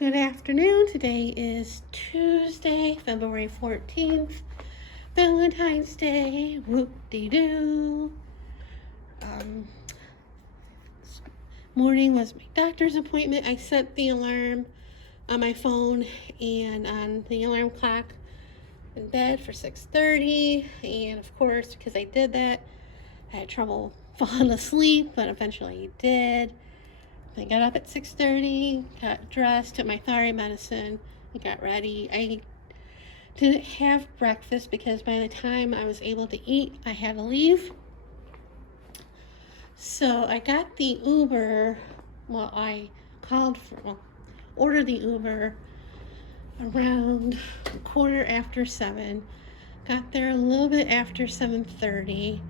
Good afternoon. Today is Tuesday, February 14th, Valentine's Day. Whoop-de-doo. This morning was my doctor's appointment. I set the alarm on my phone and on the alarm clock in bed for 6:30. And of course, because I did that, I had trouble falling asleep, but eventually I did. I got up at 6:30, got dressed, took my thyroid medicine, and got ready. I didn't have breakfast because by the time I was able to eat, I had to leave. So I got the Uber. Well, I ordered the Uber around 7:15. Got there a little bit after 7:30,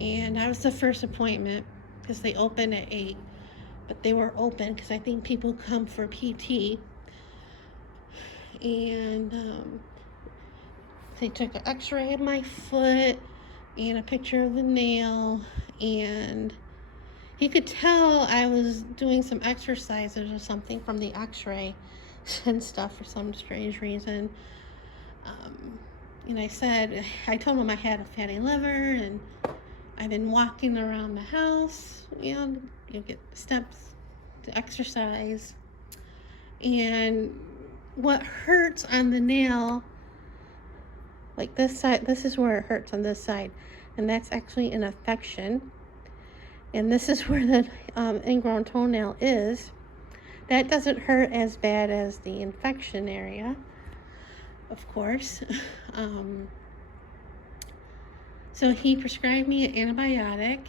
and that was the first appointment because they open at 8. But they were open because I think people come for PT. And they took an x-ray of my foot and a picture of the nail. And he could tell I was doing some exercises or something from the x-ray and stuff for some strange reason. And I told him I had a fatty liver and I've been walking around the house, you get steps to exercise. And what hurts on the nail, like this side, this is where it hurts on this side. And that's actually an infection. And this is where the ingrown toenail is. That doesn't hurt as bad as the infection area, of course. So he prescribed me an antibiotic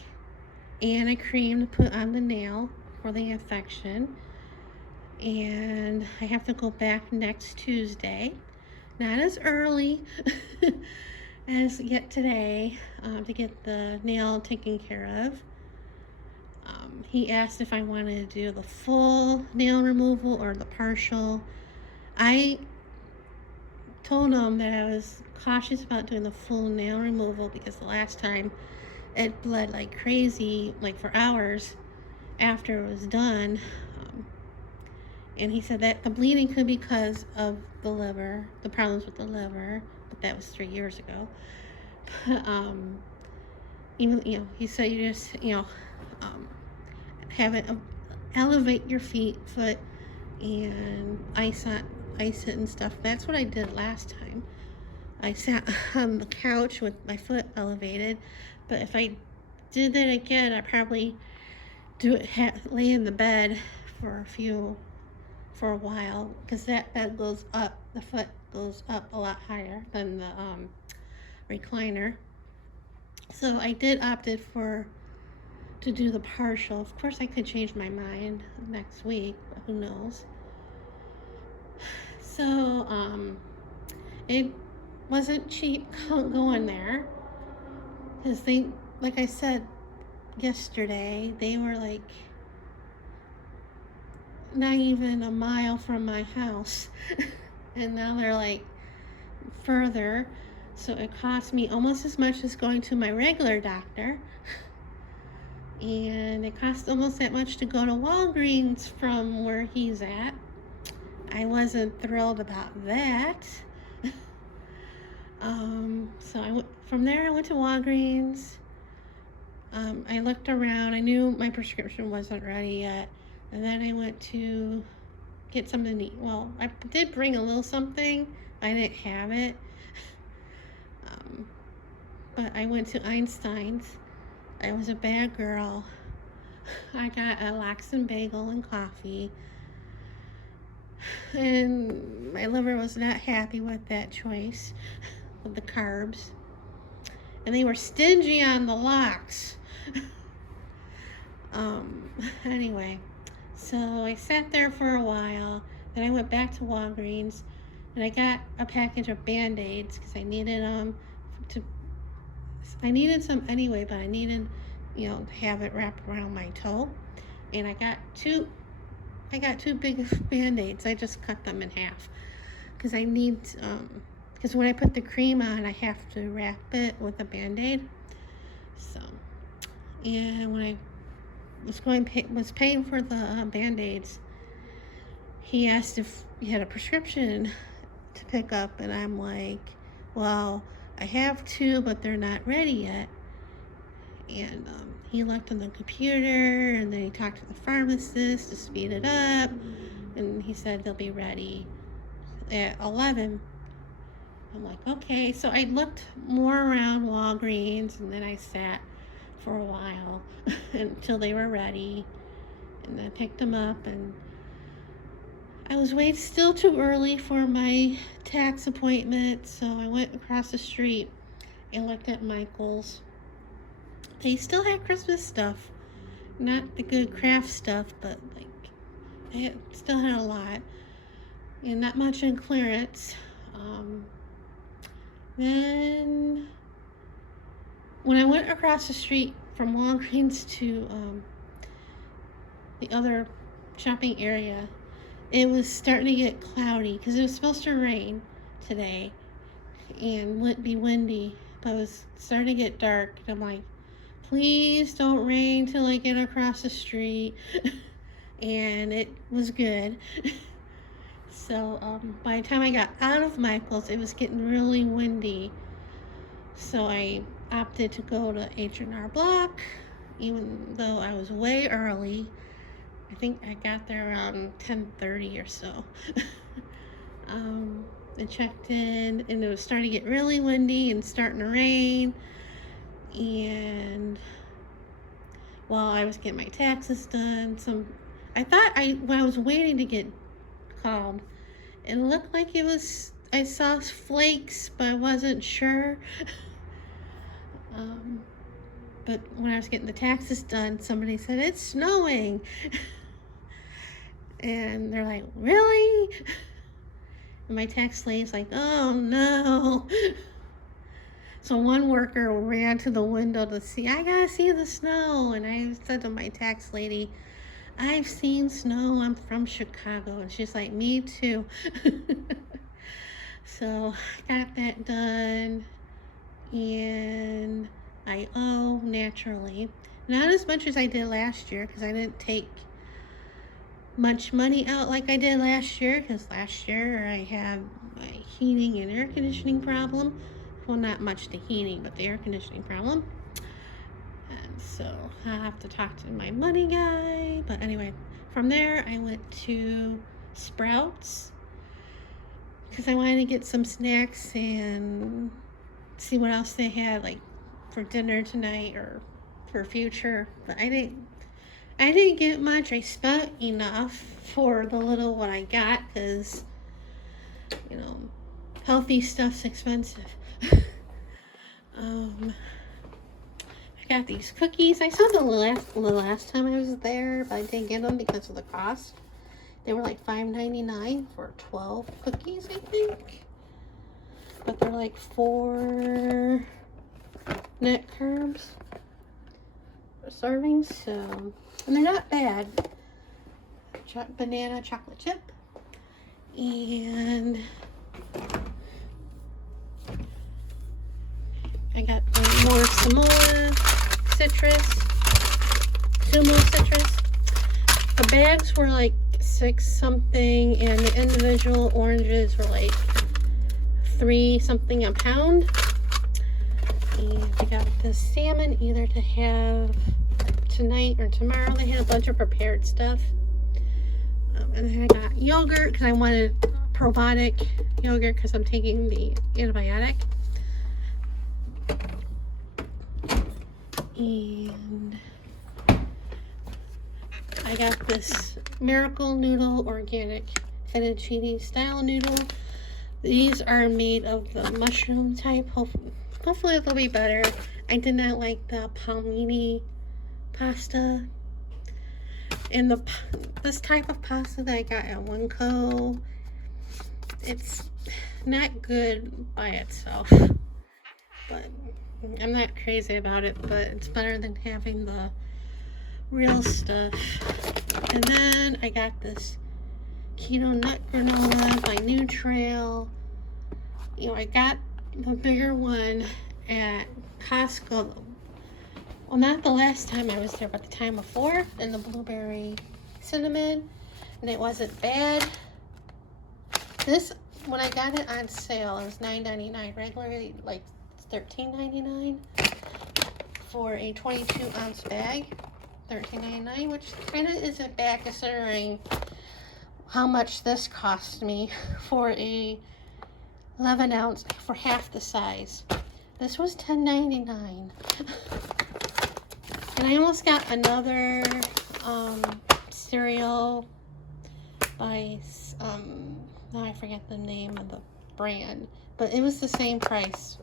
and a cream to put on the nail for the infection. And I have to go back next Tuesday. Not as early as yet today to get the nail taken care of. He asked if I wanted to do the full nail removal or the partial. I told him that I was cautious about doing the full nail removal because the last time it bled like crazy, like for hours after it was done. And he said that the bleeding could be because of the liver, the problems with the liver, but that was 3 years ago. But, he said you just, have it, elevate your foot and ice it and stuff. That's what I did last time. I sat on the couch with my foot elevated, but if I did that again, I'd probably lay in the bed for a while, because that bed goes up, the foot goes up a lot higher than the recliner. So I did opted to do the partial. Of course I could change my mind next week, but who knows. So it wasn't cheap going there because like I said yesterday, they were like not even a mile from my house. And now they're like further, so it cost me almost as much as going to my regular doctor. And it cost almost that much to go to Walgreens from where he's at. I wasn't thrilled about that. So I went to Walgreens. I looked around. I knew my prescription wasn't ready yet. And then I went to get something to eat. Well, I did bring a little something. I didn't have it. But I went to Einstein's. I was a bad girl. I got a lax and bagel and coffee. And my liver was not happy with that choice of the carbs. And they were stingy on the lox. Anyway, so I sat there for a while. Then I went back to Walgreens and I got a package of Band-Aids because I needed them I needed some anyway, but I needed, to have it wrapped around my toe. And I got two big Band-Aids. I just cut them in half because I need, because when I put the cream on, I have to wrap it with a Band-Aid. So, and when I was paying for the Band-Aids, he asked if he had a prescription to pick up, and I'm like, well, I have two, but they're not ready yet. And he looked on the computer, and then he talked to the pharmacist to speed it up, and he said they'll be ready at 11. I'm like, okay. So I looked more around Walgreens, and then I sat for a while until they were ready, and I picked them up, and I was waiting still too early for my tax appointment, so I went across the street and looked at Michael's. They still had Christmas stuff, not the good craft stuff, but like they still had a lot, and not much in clearance. Then when I went across the street from Walgreens to the other shopping area, it was starting to get cloudy because it was supposed to rain today and would be windy, but it was starting to get dark. And I'm like, please don't rain till I get across the street. And it was good. So by the time I got out of Michael's, it was getting really windy. So I opted to go to H&R Block, even though I was way early. I think I got there around 10:30 or so. I checked in, and it was starting to get really windy and starting to rain. And while I was getting my taxes done, I thought when I was waiting to get called, it looked like I saw flakes, but I wasn't sure. But when I was getting the taxes done, somebody said, it's snowing. And they're like, really? And my tax lady's like, oh no. So one worker ran to the window to see, I gotta see the snow. And I said to my tax lady, I've seen snow, I'm from Chicago. And she's like, me too. So I got that done, and I owe naturally. Not as much as I did last year, because I didn't take much money out like I did last year, because last year I had my heating and air conditioning problem. Well, not much the heating, but the air conditioning problem. And so I'll have to talk to my money guy. But anyway, from there I went to Sprouts because I wanted to get some snacks and see what else they had, like for dinner tonight or for future. But I didn't get much. I spent enough for the little what I got, because healthy stuff's expensive. I got these cookies. I saw the last time I was there, but I didn't get them because of the cost. They were like $5.99 for 12 cookies, I think. But they're like 4 net carbs servings, so, and they're not bad. Banana chocolate chip, and I got more Samoa citrus, Sumo citrus. The bags were like $6 something, and the individual oranges were like $3 something a pound. And I got the salmon either to have tonight or tomorrow. They had a bunch of prepared stuff. And then I got yogurt because I wanted probiotic yogurt because I'm taking the antibiotic. And I got this Miracle Noodle organic fettuccine style noodle. These are made of the mushroom type. Hopefully they'll be better. I did not like the palmini pasta. And this type of pasta that I got at Funko, it's not good by itself. But I'm not crazy about it, but it's better than having the real stuff. And then I got this keto nut granola by New Trail. I got the bigger one at Costco. Well, not the last time I was there, but the time before, and the blueberry cinnamon, and it wasn't bad. This, when I got it on sale, it was $9.99. Regularly, like $13.99 for a 22-ounce bag. $13.99, which kind of isn't bad considering how much this cost me for a 11-ounce for half the size. This was $10.99. And I almost got another cereal by now I forget the name of the brand, but it was the same price.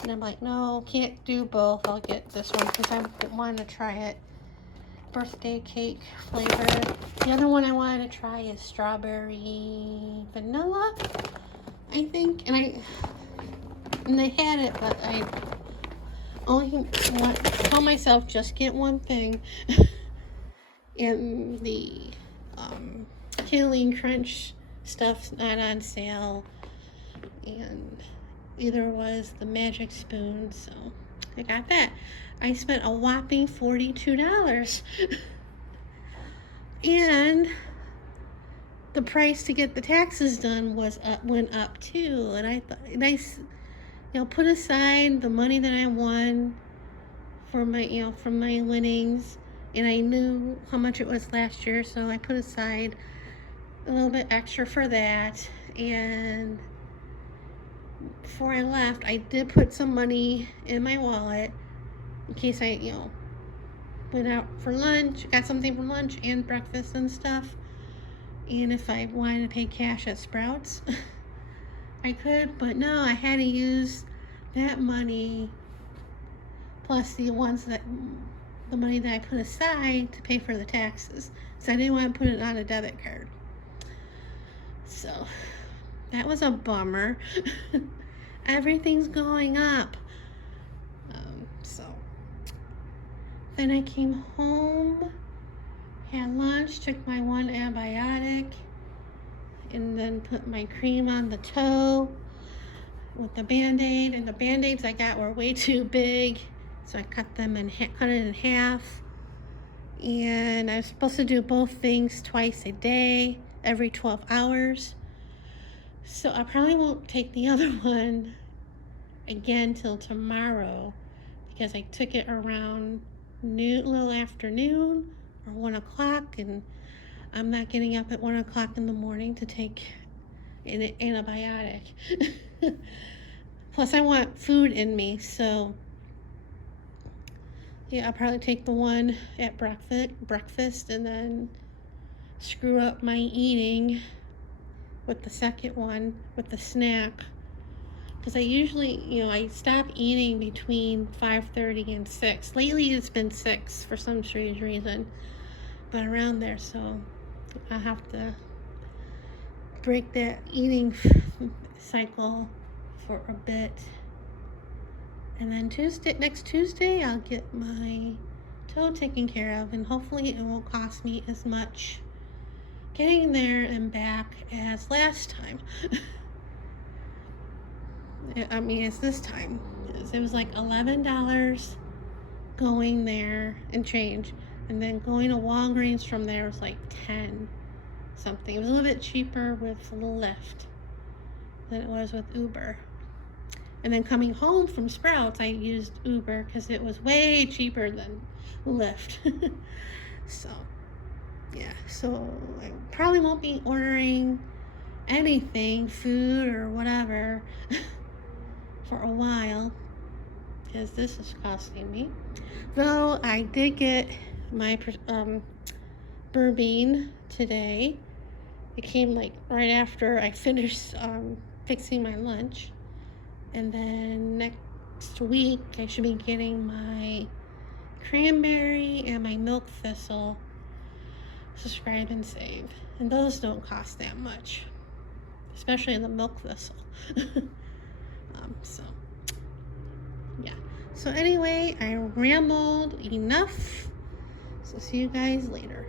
And I'm like, no, can't do both. I'll get this one because I want to try it. Birthday cake flavor. The other one I wanted to try is strawberry vanilla, I think. And they had it, but I only told myself just get one thing. And the Healing Crunch stuff's not on sale, and either was the Magic Spoon, so I got that. I spent a whopping $42. And the price to get the taxes done went up too. And I thought, nice, put aside the money that I won for my, from my winnings, and I knew how much it was last year, so I put aside a little bit extra for that. And before I left, I did put some money in my wallet in case I, went out for lunch, got something for lunch and breakfast and stuff. And if I wanted to pay cash at Sprouts, I could, but no, I had to use that money plus the money that I put aside to pay for the taxes. So I didn't want to put it on a debit card. So that was a bummer. Everything's going up. So then I came home, had lunch, took my one antibiotic, and then put my cream on the toe with the Band-Aid. And the Band-Aids I got were way too big, so I cut it in half. And I was supposed to do both things twice a day, every 12 hours. So I probably won't take the other one again till tomorrow, because I took it around little afternoon or 1 o'clock, and I'm not getting up at 1 o'clock in the morning to take an antibiotic. Plus I want food in me, so yeah, I'll probably take the one at breakfast and then screw up my eating with the second one, with the snack. Because I usually, I stop eating between 5:30 and 6. Lately it's been 6 for some strange reason, but around there, so I have to break that eating cycle for a bit. And then next Tuesday, I'll get my toe taken care of, and hopefully it won't cost me as much getting there and back as last time. I mean, it's this time. It was like $11 going there and change. And then going to Walgreens from there was like 10 something. It was a little bit cheaper with Lyft than it was with Uber. And then coming home from Sprouts, I used Uber because it was way cheaper than Lyft. So, yeah. So I probably won't be ordering anything, food or whatever, for a while, because this is costing me. Though I did get my Burbean today. It came like right after I finished fixing my lunch. And then next week I should be getting my cranberry and my milk thistle subscribe and save. And those don't cost that much, especially the milk thistle. So yeah. So anyway, I rambled enough. So see you guys later.